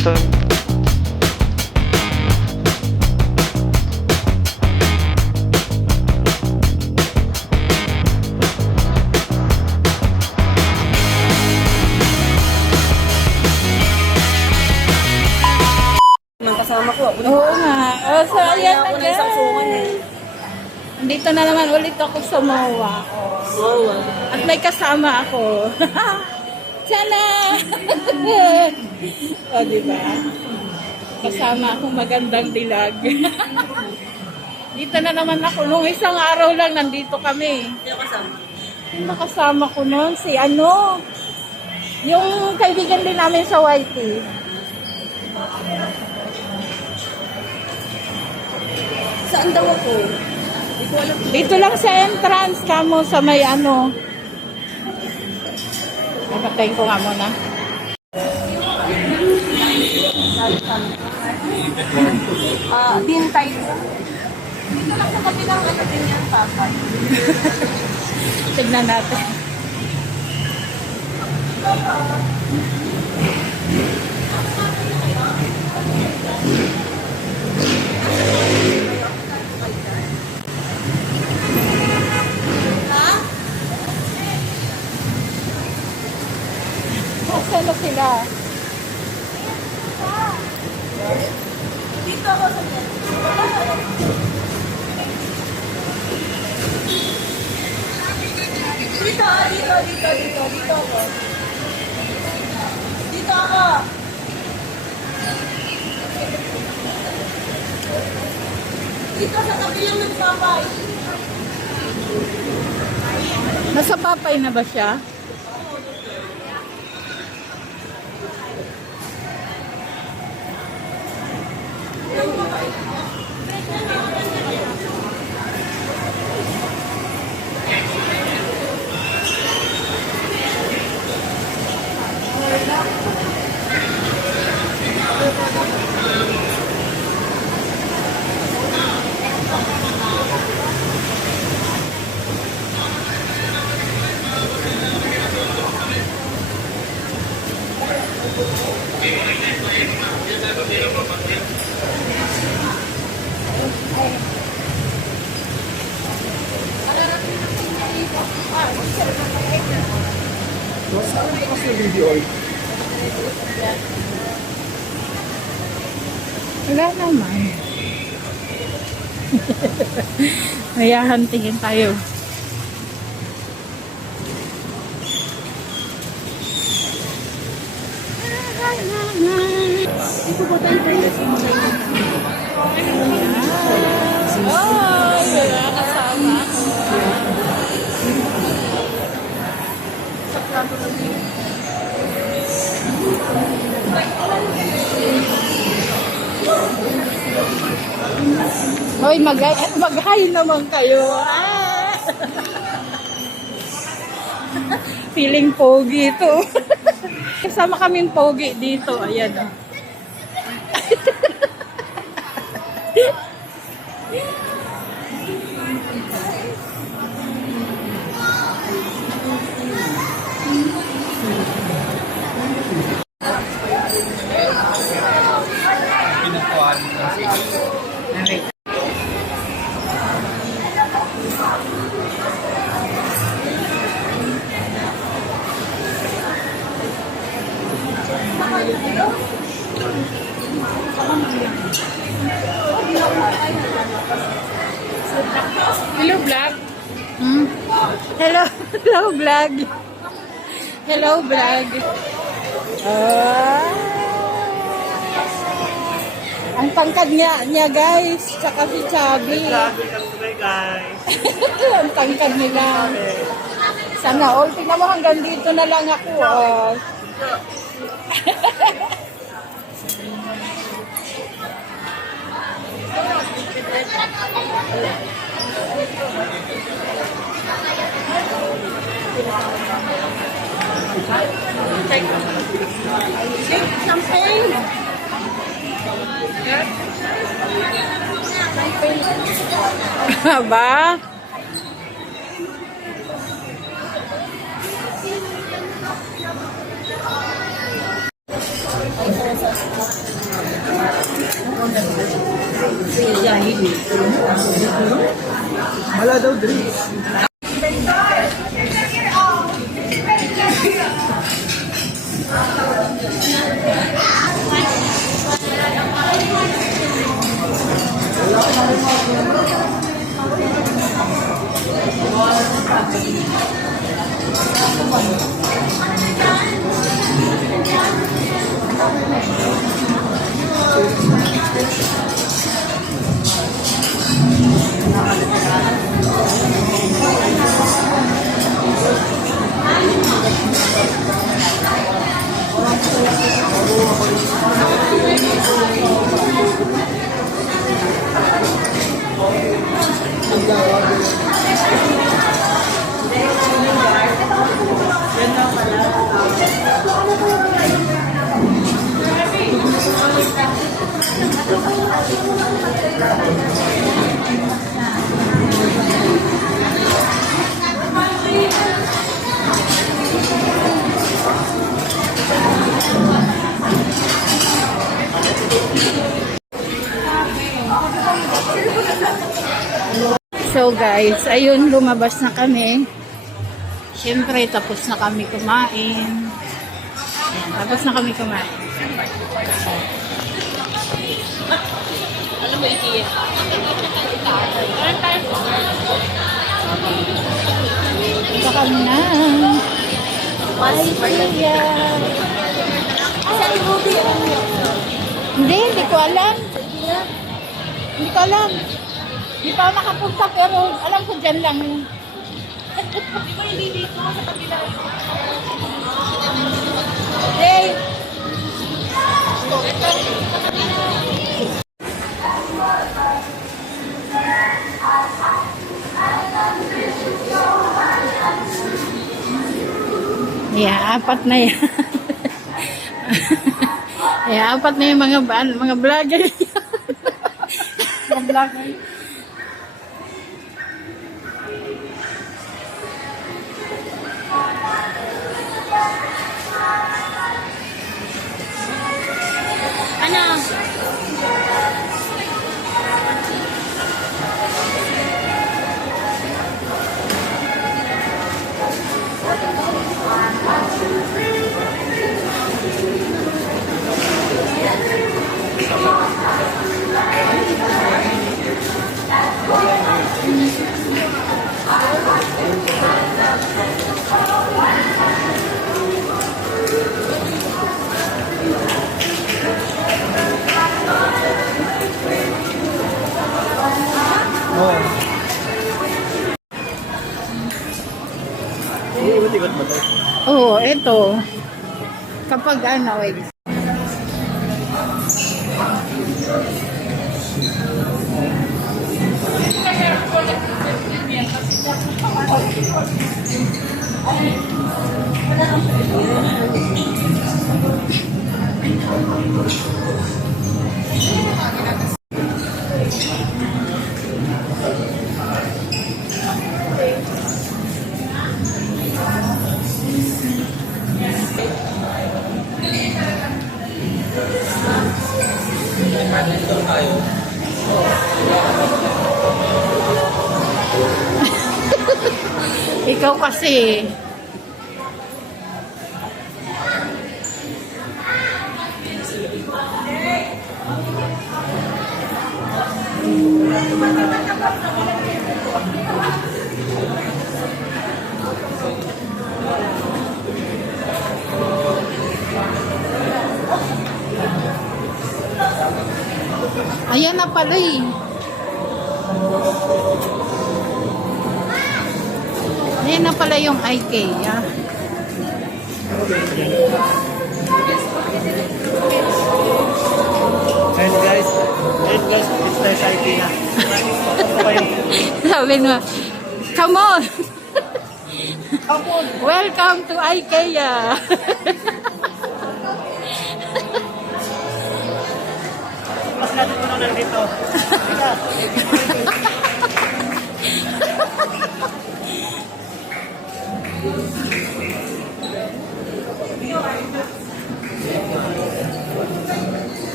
Ito. Nang kasama ko. Oo nga. O, so, ayan Ako na na isang suman eh. guys. Andito na naman ulit ako sa MOA. Wow. At may kasama ako. Sana! O, diba? Kasama akong magandang dilag. Dito na naman ako. Nung isang araw lang, nandito kami. Sino kasama? Yung nakasama ko noon, si ano, yung kaibigan din namin sa YT. Saan daw ako? Hindi ko alam. Dito lang sa entrance kamo sa may ano. Napatayin ko nga muna. Bintay ko. Dito lang sa kabilang ano din yan, tatay. Tignan natin. Nasaan na sila? Dito ako sa Dito ako. Dito ako. Dito sa kabilang nagpapay. Nasa Papay na ba siya? Wala naman. Ayahan, tingin tayo. Dito ba tayo tayo? Oh, wala kasama. Hoy, mag-hi naman kayo. Ah! Feeling pogi ito. Kasama kaming pogi dito. Ayan. Oh. Hello, vlog. Hello, hello, vlog. Hello, vlog. Ang tangkad niya guys, tsaka si Chubby. Guys. Ang tangkad nila. Sana all. Tingnan mo hanggang dito na lang ako. Oh. Champagne. Ba? Wala daw drinks. So guys, ayun, lumabas na kami. Siyempre, tapos na kami kumain. Ayan, tapos na kami kumain. Alam mo, Ikiya. Ito kami na. Ikiya. Hindi ko alam. Hindi ko alam. Hindi pa ako nakapunta pero alam ko dyan lang. Di ba hindi dito sa kabila? Hey! Yeah, apat na yan. Yeah, apat na yung mga vlogger. Mga vlogger. Ano? Ikot-ikot ba ito? Oo, ito. Kapag ano, wait. Ikaw kasi. Ayan na pala eh. Ayan na pala yung IKEA. And guys, it's nice IKEA. Sabi nga, come on! Welcome to IKEA! Mas natin muna nandito.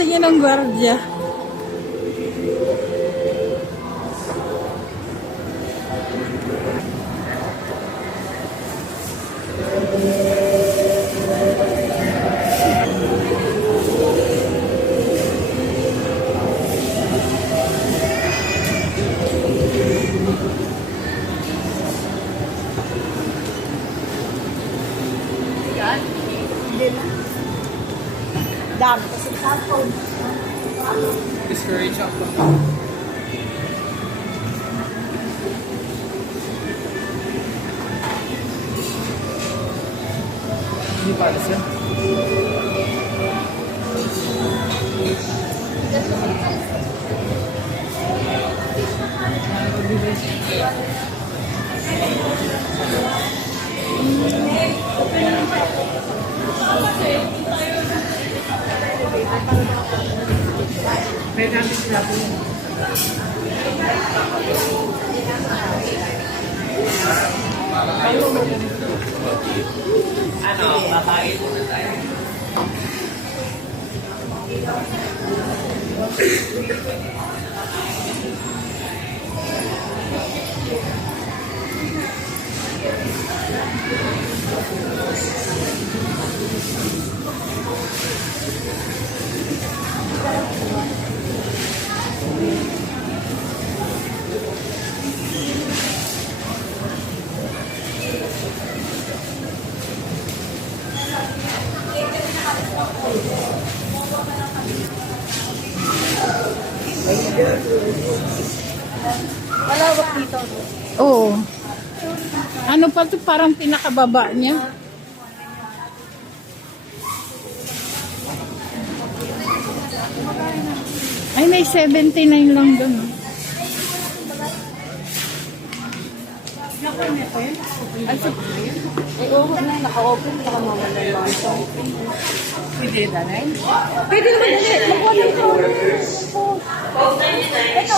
tingin ng gwardiya. Dami kasi cellphone. Discourage ako. Hindi pa alas yan. Pwede namin sila po. Ano, kakain muna tayo. Malawak dito. Oo. Ano pa to, parang pinakababa niya. Ay, may 79 lang doon. Oh. Eh, oo na, naka-open, baka mawala yung mga ito. Pwede na rin. Pwede naman ulit. Makuha na ito. Ito,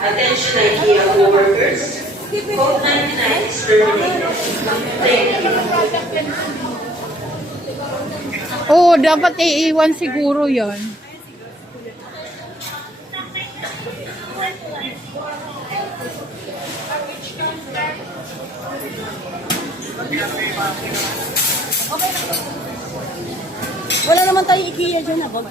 Attention IKEA co-workers. Code 99 is terminated. Thank you. Oo, dapat iiwan siguro yon. wala naman tayo IKEA dyan, abag.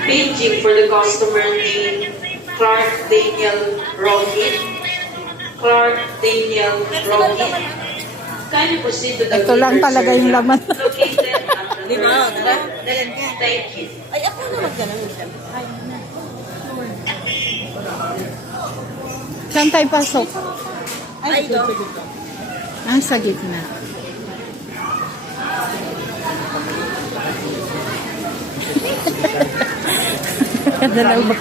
Paging for the customer name Clark Daniel Rohit. Clark Daniel Rohit. Kindly proceed to the Ito lang meter talaga yung server laman. located at the Di ba? door. Thank you. Ay, ako na magganang dyan. Saan tayo pasok? Ay, ito. Ah, sa gitna. Kadalaw ba?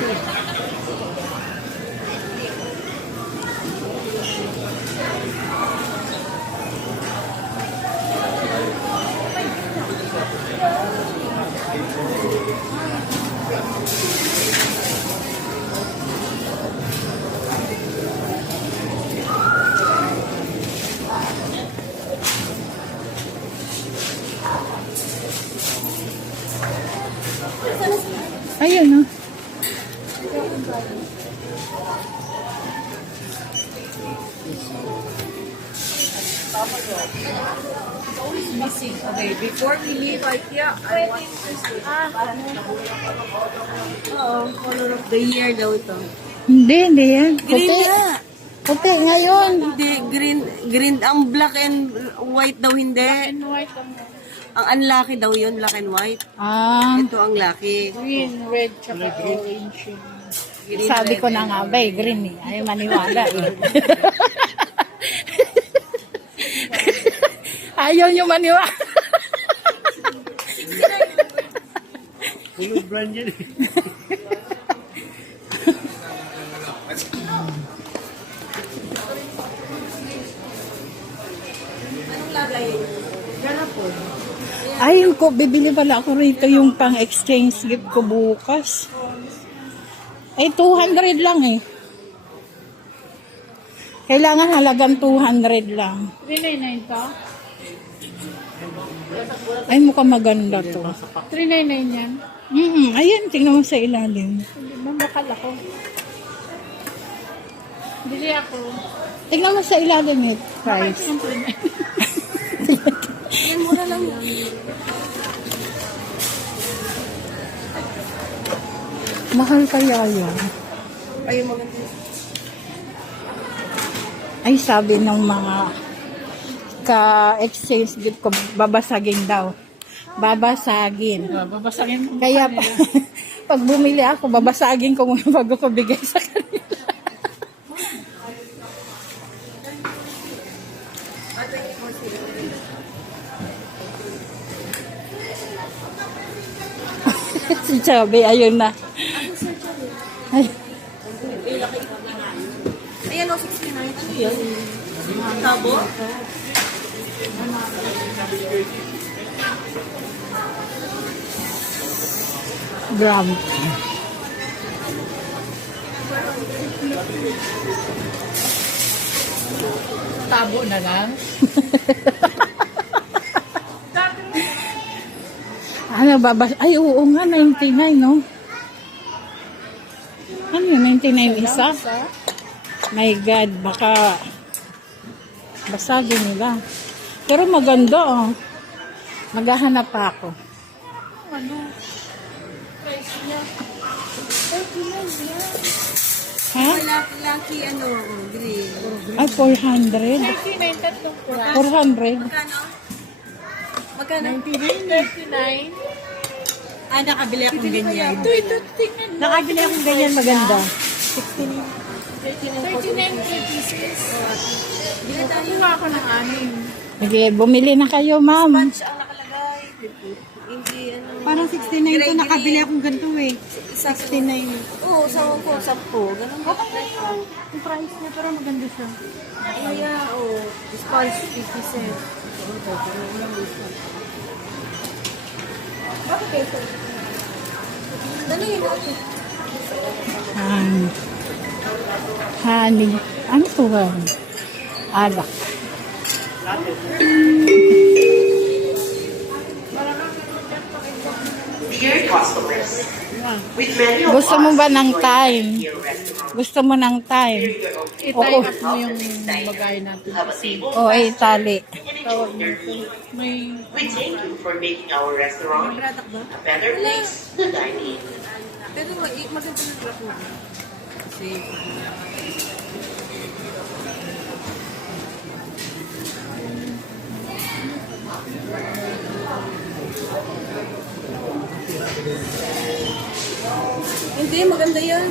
Ayun, no? Okay, before we leave IKEA, I want this. Color of the year daw ito. Hindi yan. Green Puti. nga. Puti ngayon. Hindi, green, ang black and white daw hindi. Ang unlucky daw yun, black and white. Ah, Ito ang lucky. green, red, tsaka orange. Sabi ko na nga ba eh, green eh. Ay, maniwala eh. Ayaw nyo maniwala. Full brand yan eh. Ayun ko, bibili pala ako rito yung pang-exchange gift ko bukas. Eh, 200 lang eh. Kailangan halagang 200 lang. 399 pa? Ay, mukhang maganda to. 399 yan. Ayan, tingnan mo sa ilalim. Hindi ba bakal ako? Bili ako. Tingnan mo sa ilalim yung price. Yan, mura lang yan. Mahal kaya yun. Ayun, maganda. Ay, sabi ng mga ka-exchange gift ko, babasagin daw. Babasagin. Babasagin mo. Kaya pag bumili ako, babasagin ko muna bago ko bigay sa kanila. Si Chubby, ayun na. Ay, Ayan, 69. Ano yun? Tabo? gram. Tabo na lang. Ano, babas... Ay, oo nga, 99, no? Ano yun, 99 isa? My God, baka basagin nila. Pero maganda, oh. Maghahanap pa ako. Ano? Price niya. 39 yan. Ha? Lucky, ano, green. Ay, 400? 99 tatlong pura. 400? Magkano? Magkano? 39. Ah, nakabili akong ganyan. Ito, tingnan mo. Nakabili akong ganyan maganda. 39 pieces. Kuha ako ng 6. Sige, bumili na kayo, ma'am. Punch ang nakalagay. Hindi, ano. Parang 69 ko, nakabili akong ganito eh. Isa 69. Oo, sa Hong Kong, 10. Ganun ba? Yung price niya, pero maganda siya. Iya, oo. Sponge, 50 cents. Bakit ito? Dalhin natin. Honey. Ano to ba? Alak. Dear customers, with many of Gusto mo us ba ng who are time? here restaurant, Gusto mo ng time? I-tie up mo yung bagay natin. have a table O, ay, tali. and enjoy their food. May We thank you for making our restaurant a better place to dine in. Pero maganda yung black mo. Kasi, hindi, maganda yan.